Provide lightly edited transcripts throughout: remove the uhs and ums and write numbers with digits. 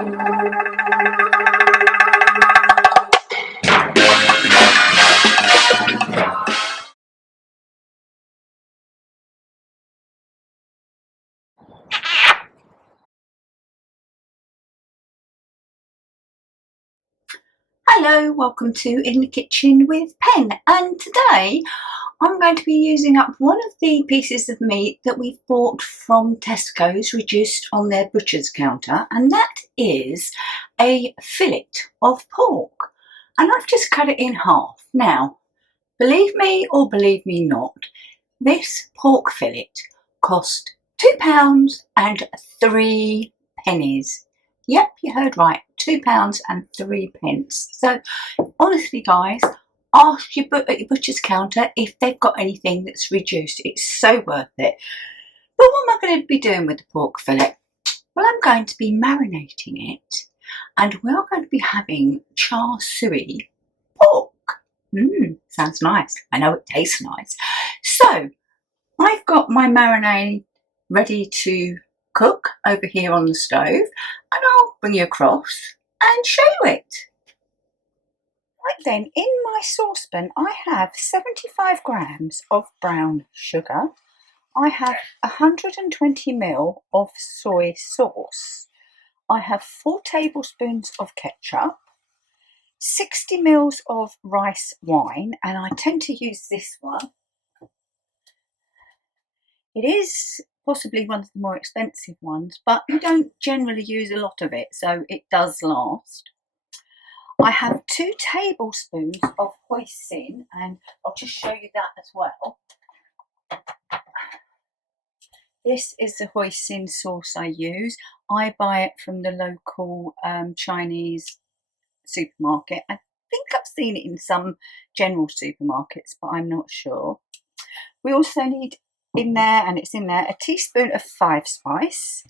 Hello, welcome to In the Kitchen with Pen, and today I'm going to be using up one of the pieces of meat that we've bought from Tesco's reduced on their butcher's counter, and that is a fillet of pork, and I've just cut it in half. Now, believe me or believe me not, this pork fillet cost £2.03. Yep, you heard right, £2.03. So honestly guys, ask at your butcher's counter if they've got anything that's reduced. It's so worth it. But what am I going to be doing with the pork fillet? Well, I'm going to be marinating it, and we're going to be having char siu pork. Sounds nice. I know it tastes nice. So I've got my marinade ready to cook over here on the stove, and I'll bring you across and show you it. Right then, in my saucepan I have 75 grams of brown sugar. I have 120 ml of soy sauce. I have 4 tablespoons of ketchup, 60 ml of rice wine, and I tend to use this one. It is possibly one of the more expensive ones, but you don't generally use a lot of it, so it does last. I have 2 tablespoons of hoisin, and I'll just show you that as well. This is the hoisin sauce I use. I buy it from the local Chinese supermarket. I think I've seen it in some general supermarkets, but I'm not sure. We also need in there, and it's in there, a teaspoon of 5 spice,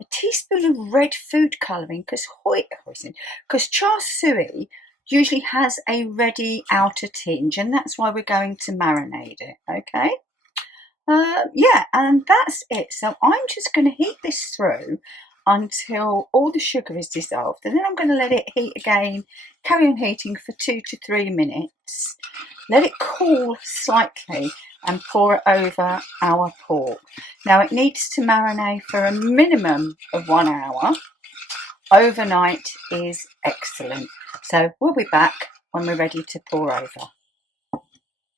a teaspoon of red food colouring, because char siu usually has a reddy outer tinge, and that's why we're going to marinate it, okay? Yeah, and that's it. So I'm just going to heat this through until all the sugar is dissolved, and then I'm going to let it heat again, carry on heating for 2 to 3 minutes, let it cool slightly, and pour it over our pork. Now it needs to marinate for a minimum of 1 hour. Overnight is excellent. So we'll be back when we're ready to pour over.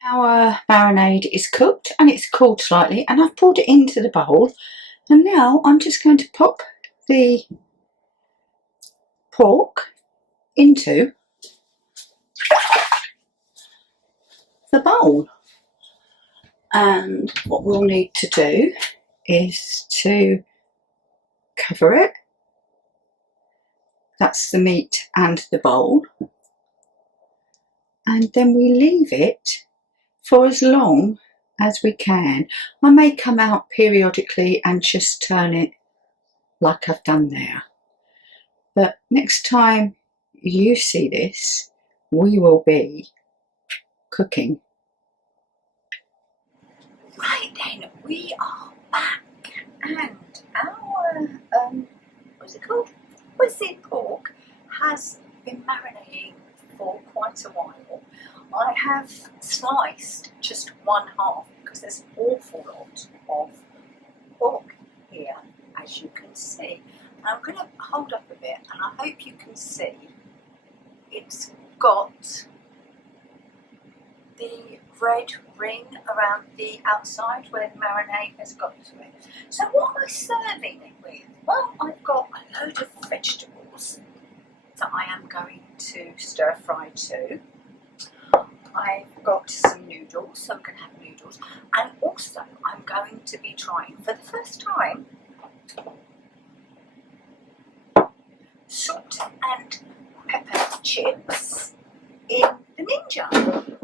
Our marinade is cooked and it's cooled slightly, and I've poured it into the bowl, and now I'm just going to pop the pork into the bowl. And what we'll need to do is to cover it. That's the meat and the bowl. And then we leave it for as long as we can. I may come out periodically and just turn it like I've done there. But next time you see this, we will be cooking. Right then, we are back, and our what's it called? Hoisin pork has been marinating for quite a while. I have sliced just 1/2 because there's an awful lot of pork here, as you can see. I'm going to hold up a bit, and I hope you can see it's got the red ring around the outside where the marinade has got to it. So what am I serving it with? Well, I've got a load of vegetables that I am going to stir fry too. I've got some noodles, so I'm going to have noodles, and also I'm going to be trying for the first time salt and pepper chips in the Ninja.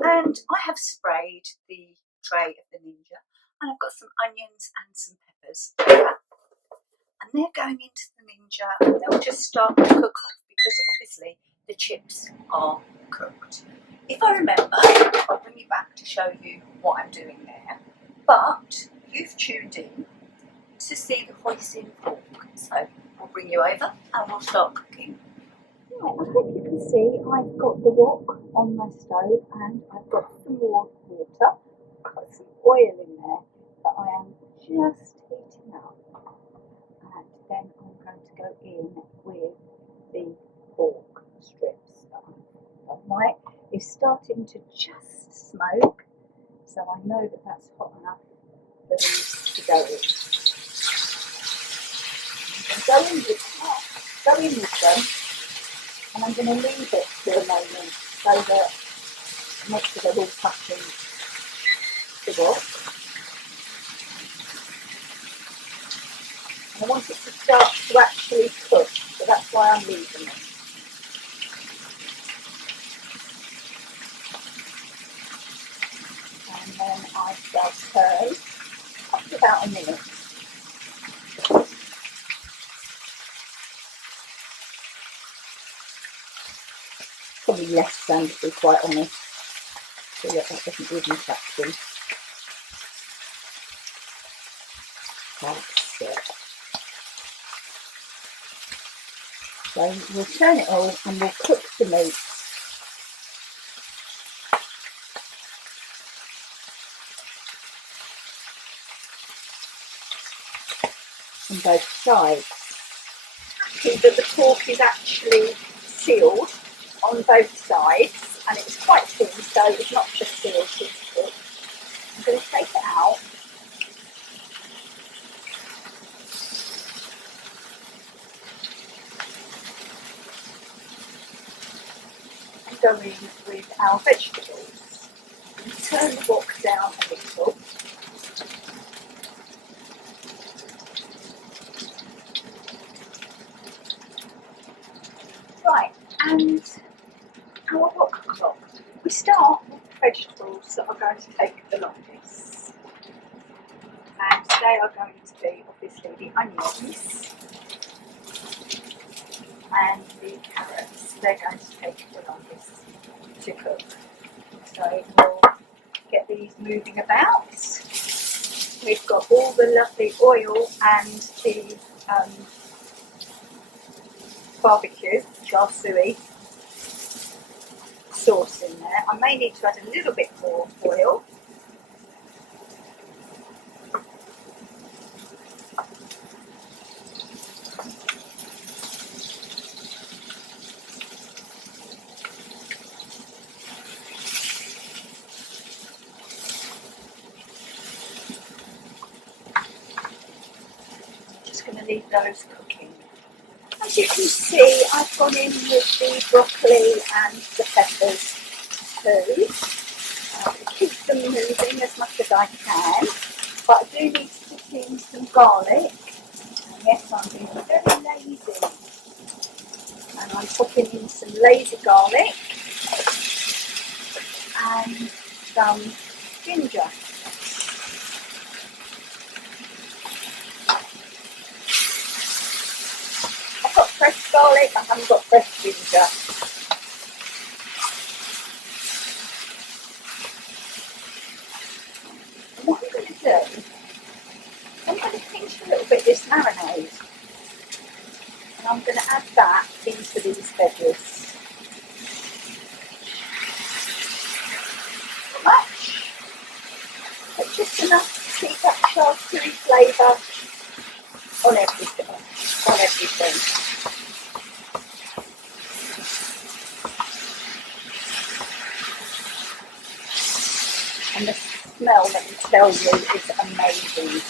And I have sprayed the tray of the Ninja, and I've got some onions and some peppers there, and they're going into the Ninja, and they'll just start to cook off because obviously the chips are cooked. If I remember, I'll bring you back to show you what I'm doing there, but you've tuned in to see the hoisin pork, so I'll bring you over and we'll start cooking. Right, I hope you can see I've got the wok on my stove and I've got some more water. I've got some oil in there that I am just heating up. And then I'm going to go in with the pork strips that I've done. My is starting to just smoke, so I know that that's hot enough for these to go in. I'm going to go in with them, and I'm going to leave it for a moment so that make sure they're all touching the wok. And I want it to start to actually cook, so that's why I'm leaving it. And then I shall turn up to about a minute. Probably less than, to be quite honest. So yeah, that doesn't even touch them. That's it. So we'll turn it all and we'll cook the meat. On both sides. See that the pork is actually sealed on both sides, and it's quite thin, so it's not just sealed, it's cooked. I'm going to take it out. And go in with our vegetables. And turn the wok down a little. Right, and our wok clock. We start with the vegetables that are going to take the longest. And they are going to be obviously the onions and the carrots. They're going to take the longest to cook. So we'll get these moving about. We've got all the lovely oil and the barbecue char siu sauce in there. I may need to add a little bit more oil. Just going to leave those cooking. As you can see, I've gone in with the broccoli and the peppers too. Keep them moving as much as I can, but I do need to put in some garlic. And yes, I'm being very lazy, and I'm popping in some lazy garlic and some ginger. I've got fresh garlic, I haven't got fresh ginger. What I'm going to do, I'm going to pinch a little bit of this marinade, and I'm going to add that into these veggies. Not much, but just enough to keep that char siu flavour on everything. And the smell, let me tell you, is amazing.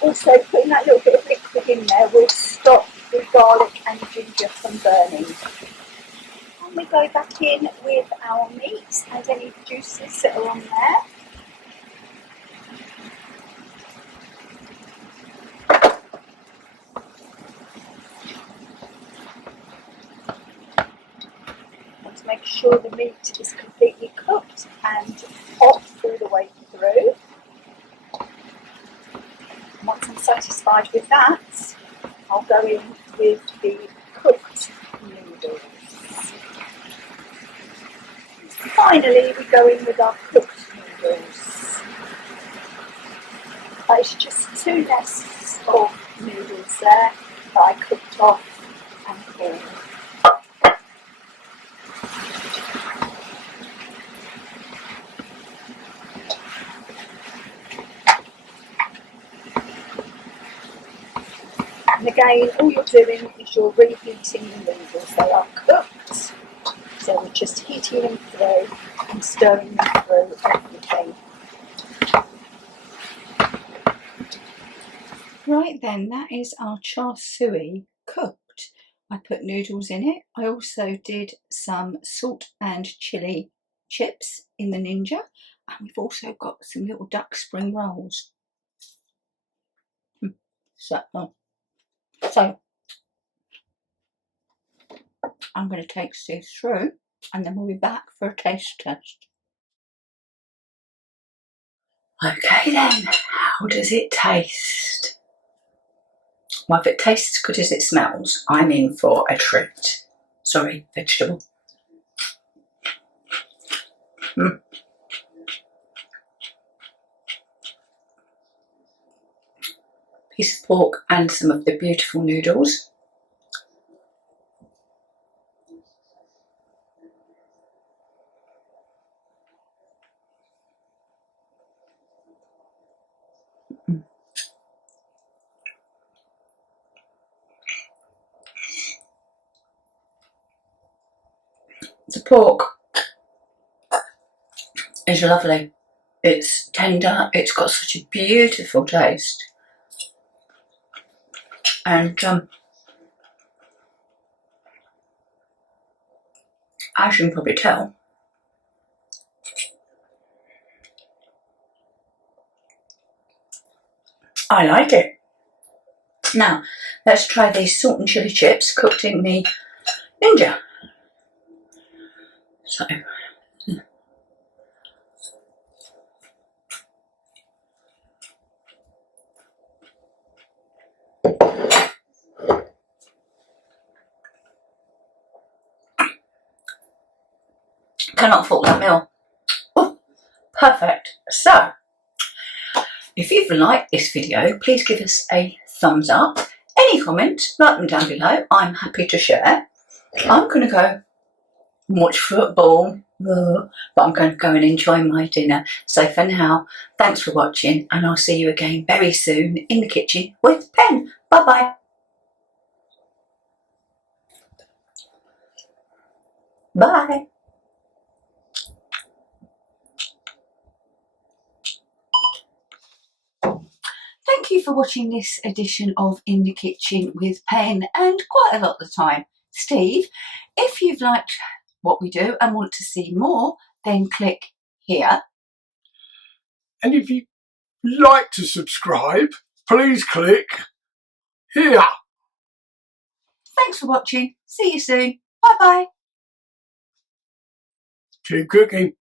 Also, putting that little bit of liquid in there will stop the garlic and ginger from burning. And we go back in with our meat and any juices that are on there. To make sure the meat is completely cooked and hot all the way through. Once I'm satisfied with that, I'll go in with the cooked finally we go in with our cooked noodles. It's just 2 nests of noodles there that I cooked off and cooled. And again, all you're doing is you're reheating the noodles. They are cooked, so we're just heating them through and stirring them through everything. Right then, that is our char siu cooked. I put noodles in it. I also did some salt and chilli chips in the Ninja, and we've also got some little duck spring rolls. So I'm going to take these through, and then we'll be back for a taste test. Okay then, how does it taste? Well, if it tastes as good as it smells, I'm in for a treat. Sorry, vegetable. Piece of pork and some of the beautiful noodles. The pork is lovely. It's tender, it's got such a beautiful taste. And as you can probably tell, I like it. Now, let's try these salt and chilli chips cooked in the Ninja. So, cannot fault that meal. Oh, perfect. So, if you've liked this video, please give us a thumbs up. Any comments, write them down below. I'm happy to share. I'm going to go watch football, but I'm going to go and enjoy my dinner. So for now, thanks for watching, and I'll see you again very soon in the kitchen with Pen. Bye bye. Bye. Thank you for watching this edition of In the Kitchen with Pen, and quite a lot of the time, Steve. If you've liked what we do and want to see more, then click here. And if you'd like to subscribe, please click here. Thanks for watching. See you soon. Bye bye. Keep cooking.